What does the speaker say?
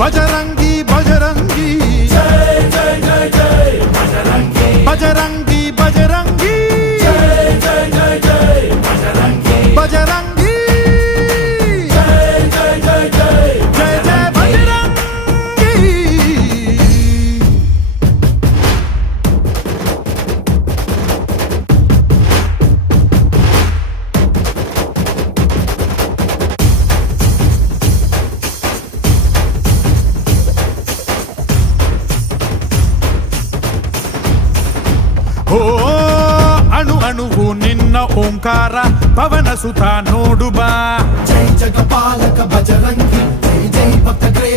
ಬಜರಂಗಿ ಬಜರಂಗಿ ಜೈ ಜೈ ಜೈ ಜೈ ಬಜರಂಗಿ ಬಜರಂಗಿ ಬಜರಂಗಿ ಜೈ ಜೈ ಜೈ ಜೈ ಬಜರಂಗಿ ಬಜರಂಗಿ ಜೈ ಜೈ ಜೈ ಜೈ ಜಯ ಜಯ ಬಜರಂಗಿ. ಓ ಅಣು ಅಣುವು ನಿನ್ನ ಓಂಕಾರ ಪವನ ಸುತ ನೋಡು ಬಾ. ಜೈ ಜಗಪಾಲಕ ಬಜರಂಗಿ ಜೈ ಜೈ ಭಕ್ತ